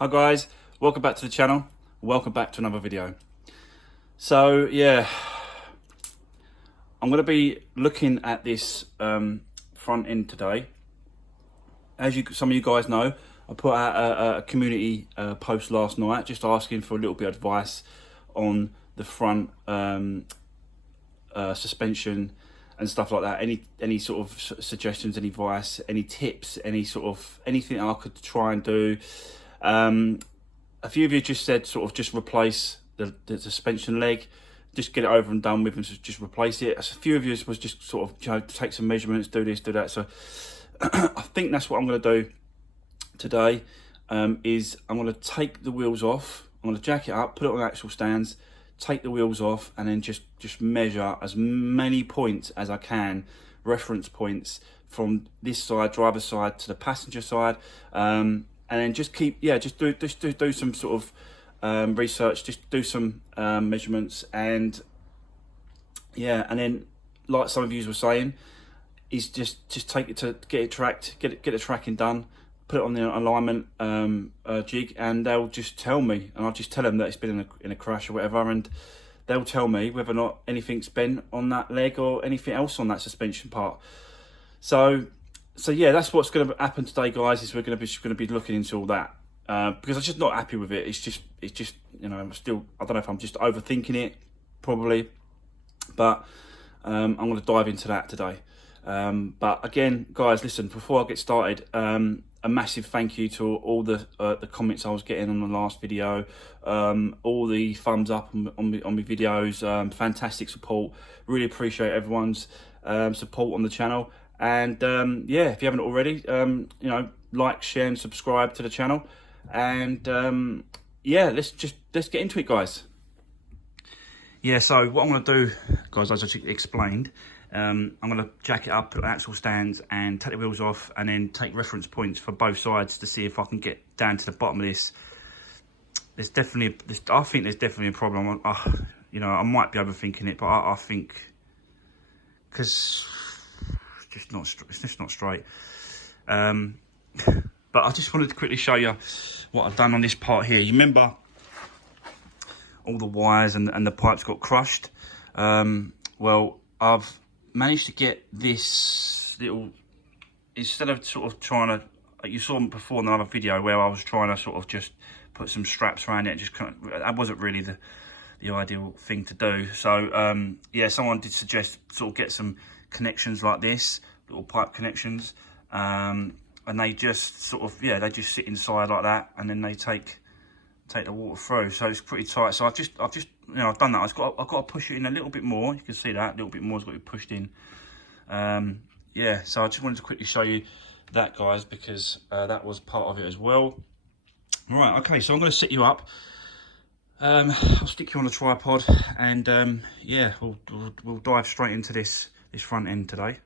Hi guys, welcome back to the channel. Welcome back to another video. So yeah, I'm going to be looking at this front end today. As some of you guys know, I put out a community post last night just asking for a little bit of advice on the front suspension and stuff like that. Any sort of suggestions, any advice, any tips, anything I could try and do. A few of you just said just replace the suspension leg, just get it over and done with and just replace it. A few of you was just take some measurements, do this, do that. So I think that's what I'm going to do today. Is I'm going to take the wheels off. I'm going to jack it up, put it on axle stands, take the wheels off, and then just measure as many points as I can, reference points from this side, driver's side, to the passenger side. And then just do some sort of research, just do some measurements, and yeah, and then like some of you were saying, is just take it to get it tracked, get the tracking done, put it on the alignment jig, and they'll just tell me, and I'll just tell them that it's been in a crash or whatever, and they'll tell me whether or not anything's been on that leg or anything else on that suspension part. So yeah, that's what's going to happen today, guys. Is we're going to be looking into all that because I'm just not happy with it. It's just I don't know if I'm just overthinking it, probably, but I'm going to dive into that today. But again, guys, listen, before I get started, a massive thank you to all the comments I was getting on the last video, all the thumbs up on my videos, fantastic support. Really appreciate everyone's support on the channel. And yeah, if you haven't already, like, share and subscribe to the channel. And yeah, let's get into it, guys. Yeah, so what I'm going to do, guys, as I just explained, I'm going to jack it up, put axle stands, and take the wheels off, and then take reference points for both sides to see if I can get down to the bottom of this. I think there's definitely a problem. I might be overthinking it, but I think, because it's just not straight. But I just wanted to quickly show you what I've done on this part here. You remember all the wires and the pipes got crushed? Well, I've managed to get this little, instead of trying to, you saw before in another video where I was trying to just put some straps around it, that wasn't really the ideal thing to do. So yeah, someone did suggest get some connections like this, little pipe connections, and they just they just sit inside like that, and then they take the water through. So it's pretty tight. So I've done that. I've got to push it in a little bit more. You can see that a little bit more has got to be pushed in. Yeah, so I just wanted to quickly show you that, guys, because that was part of it as well. Right, okay, so I'm going to set you up. I'll stick you on the tripod, and yeah, we'll dive straight into this front end today.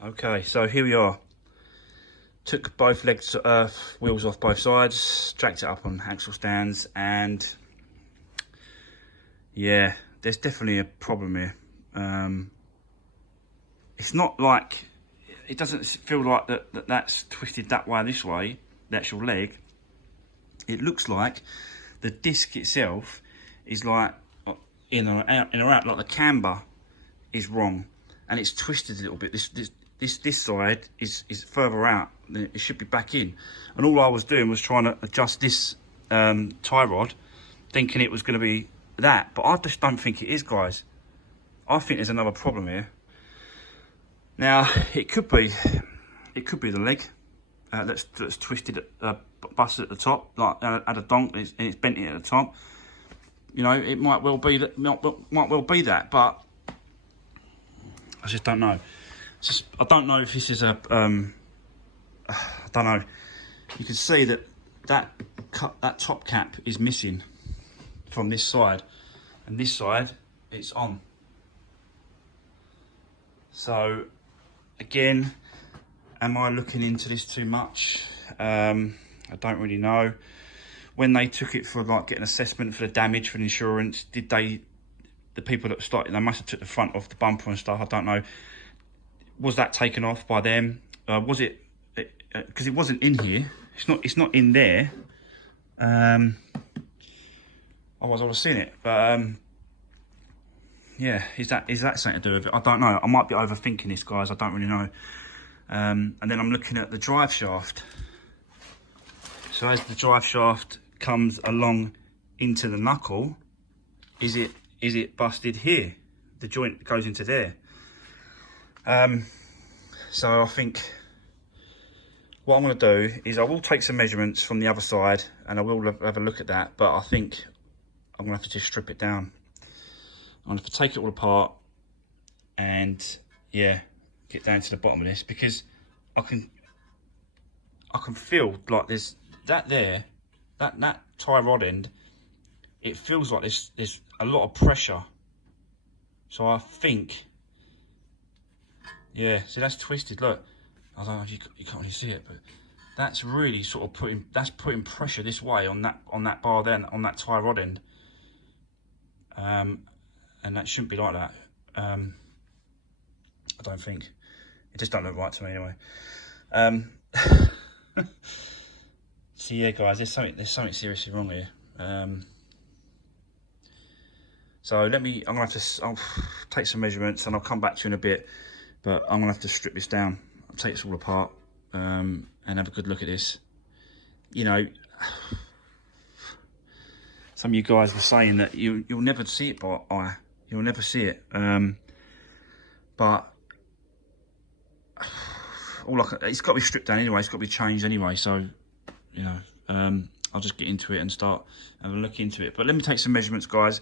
Okay, so here we are. Took both legs, wheels off both sides, jacked it up on axle stands, and yeah, there's definitely a problem here. It's not like, it doesn't feel like that's twisted that way, this way. the actual leg, it looks like the disc itself is like in or out, like the camber is wrong, and it's twisted a little bit. This side is further out. It should be back in. And all I was doing was trying to adjust this tie rod, thinking it was going to be that, but I just don't think it is, guys. I think there's another problem here. Now it could be the leg that's twisted, busted at the top, like at a donk, and it's bent it at the top. You know, it might well be that, but I just don't know. I don't know if this is a I don't know. You can see that top cap is missing from this side, and this side it's on. So again, am I looking into this too much? I don't really know. When they took it for like getting assessment for the damage for the insurance, did the people that started, they must have took the front off the bumper and stuff, I don't know. Was that taken off by them? Was it, because it wasn't in here, it's not in there. Otherwise I would have seen it, but yeah, is that something to do with it? I don't know. I might be overthinking this, guys, I don't really know. And then I'm looking at the drive shaft. So as the drive shaft comes along into the knuckle, is it busted here? The joint goes into there. So I think what I'm going to do is I will take some measurements from the other side, and I will have a look at that, but I think I'm going to have to just strip it down. I'm going to have to take it all apart and, yeah, get down to the bottom of this, because I can feel like there's that tie rod end, it feels like there's a lot of pressure. So I think, yeah, see, that's twisted, look. I don't know if you can't really see it, but that's really sort of putting pressure this way on that bar there, on that tie rod end. And that shouldn't be like that. I don't think. It just don't look right to me anyway. So yeah, guys, there's something seriously wrong here. So I'm gonna have to, I'll take some measurements and I'll come back to you in a bit, but I'm gonna have to strip this down. I'll take this all apart and have a good look at this. You know, some of you guys were saying that you'll never see it by eye. You'll never see it. But it's got to be stripped down anyway. It's got to be changed anyway. So, you know, I'll just get into it and start having a look into it. But let me take some measurements, guys.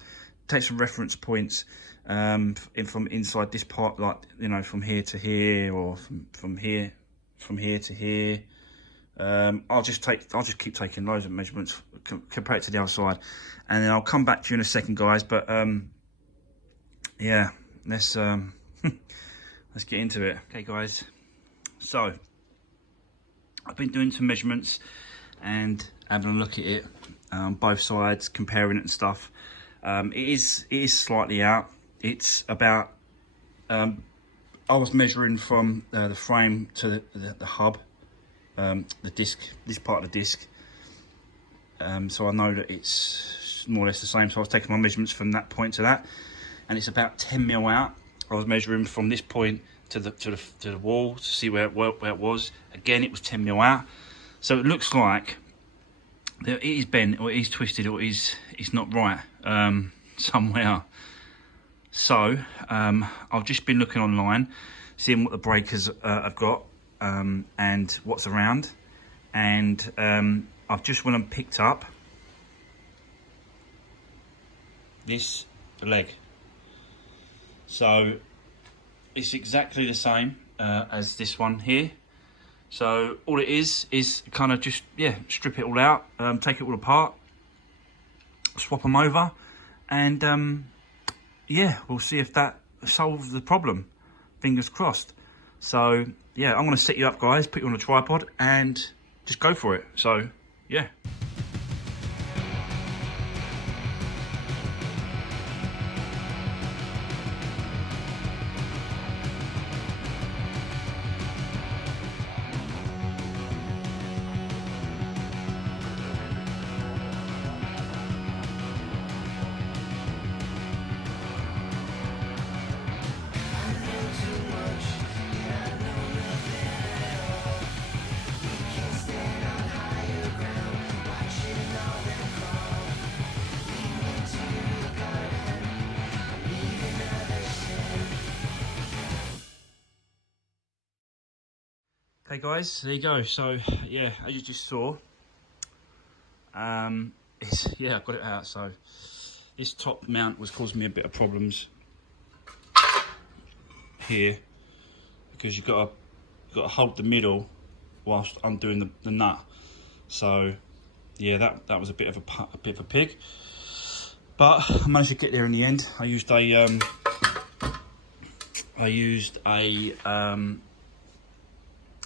Take some reference points from inside this part, like, you know, from here to here, or from here to here. I'll just keep taking loads of measurements, compare it to the other side, and then I'll come back to you in a second, guys. But yeah, let's get into it. Okay, guys, so I've been doing some measurements and having a look at it, both sides, comparing it and stuff. It is slightly out. It's about, I was measuring from the frame to the hub, the disc, this part of the disc. So I know that it's more or less the same. So I was taking my measurements from that point to that, and it's about 10 mil out. I was measuring from this point to the wall to see where it was. Again, it was 10 mil out. So it looks like it is bent, or it is twisted, or it's not right somewhere. So I've just been looking online, seeing what the breakers I've got and what's around, and I've just went and picked up this leg. So it's exactly the same as this one here. So all it is kind of just, yeah, strip it all out, take it all apart, swap them over, and yeah, we'll see if that solves the problem. Fingers crossed. So yeah, I'm going to set you up, guys, put you on a tripod and just go for it. So yeah. Okay guys, there you go. So yeah, as you just saw, I got it out. So this top mount was causing me a bit of problems here, because you've got to hold the middle whilst undoing the nut. So yeah, that was a bit of a pig, but I managed to get there in the end. I used a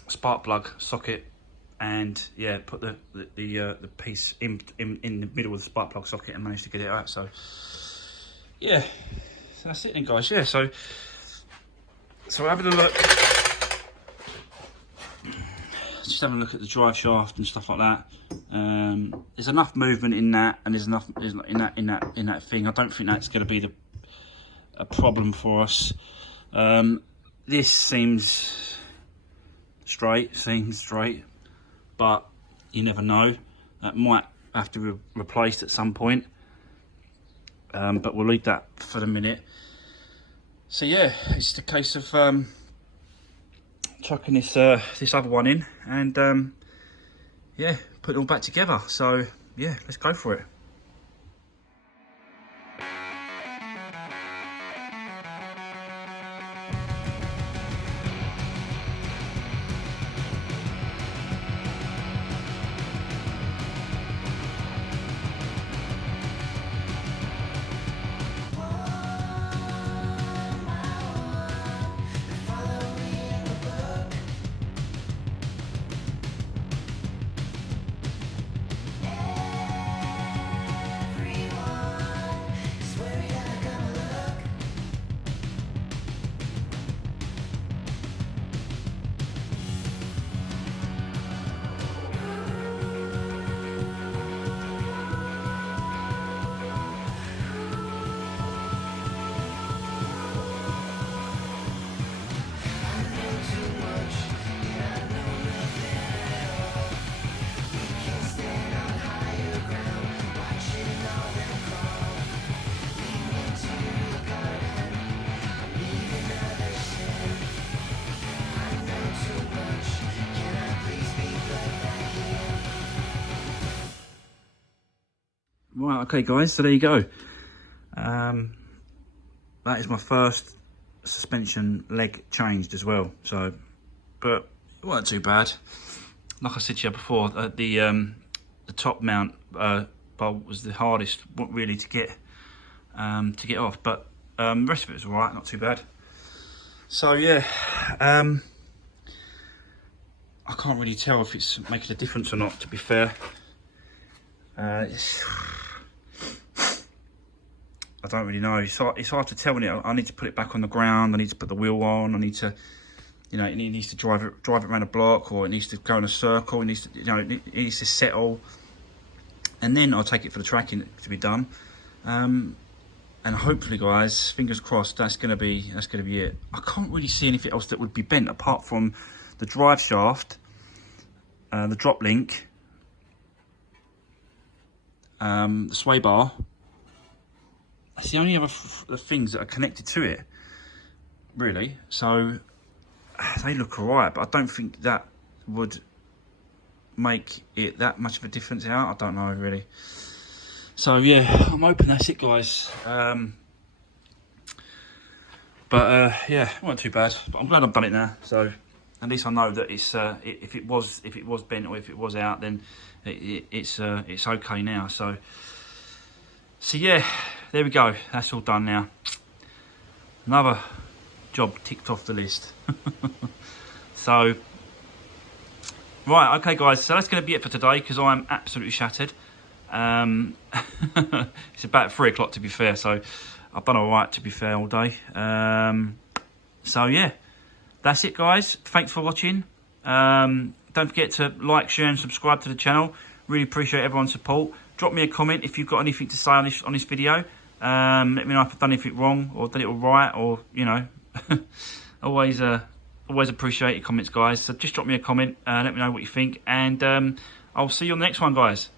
spark plug socket, and yeah, put the piece in the middle of the spark plug socket and managed to get it out. So yeah, so that's it then guys. Yeah, so having a look, just having a look at the drive shaft and stuff like that. There's enough movement in that, and there's enough in that thing. I don't think that's going to be a problem for us. This seems straight, but you never know. That might have to be replaced at some point, but we'll leave that for the minute. So yeah, it's the case of chucking this other one in, and yeah, put it all back together. So yeah, let's go for it. Right, okay guys, so there you go. That is my first suspension leg changed as well. So, but it wasn't too bad. Like I said to you before, the top mount bolt was the hardest, really, to get off. But the rest of it was alright, not too bad. So yeah, I can't really tell if it's making a difference or not, to be fair. I don't really know. It's hard to tell. I need to put it back on the ground. I need to put the wheel on. I need to, you know, it needs to drive it around a block, or it needs to go in a circle. It needs to, you know, it needs to settle, and then I'll take it for the tracking to be done. And hopefully, guys, fingers crossed, that's gonna be it. I can't really see anything else that would be bent apart from the drive shaft, the drop link, the sway bar. That's the only other things that are connected to it, really. So they look alright, but I don't think that would make it that much of a difference out. I don't know, really. So yeah, I'm hoping that's it, guys. But yeah, it wasn't too bad. But I'm glad I've done it now. So at least I know that it's if it was bent, or if it was out, then it's okay now. So yeah, there we go. That's all done now. Another job ticked off the list. So right, okay guys, so that's going to be it for today, because I'm absolutely shattered. It's about 3 o'clock, to be fair, so I've done all right, to be fair, all day. So yeah, that's it guys. Thanks for watching. Don't forget to like, share and subscribe to the channel. Really appreciate everyone's support. Drop me a comment if you've got anything to say on this video. Let me know if I've done anything wrong or done it all right, or, you know. always appreciate your comments, guys. So just drop me a comment, let me know what you think, and I'll see you on the next one, guys.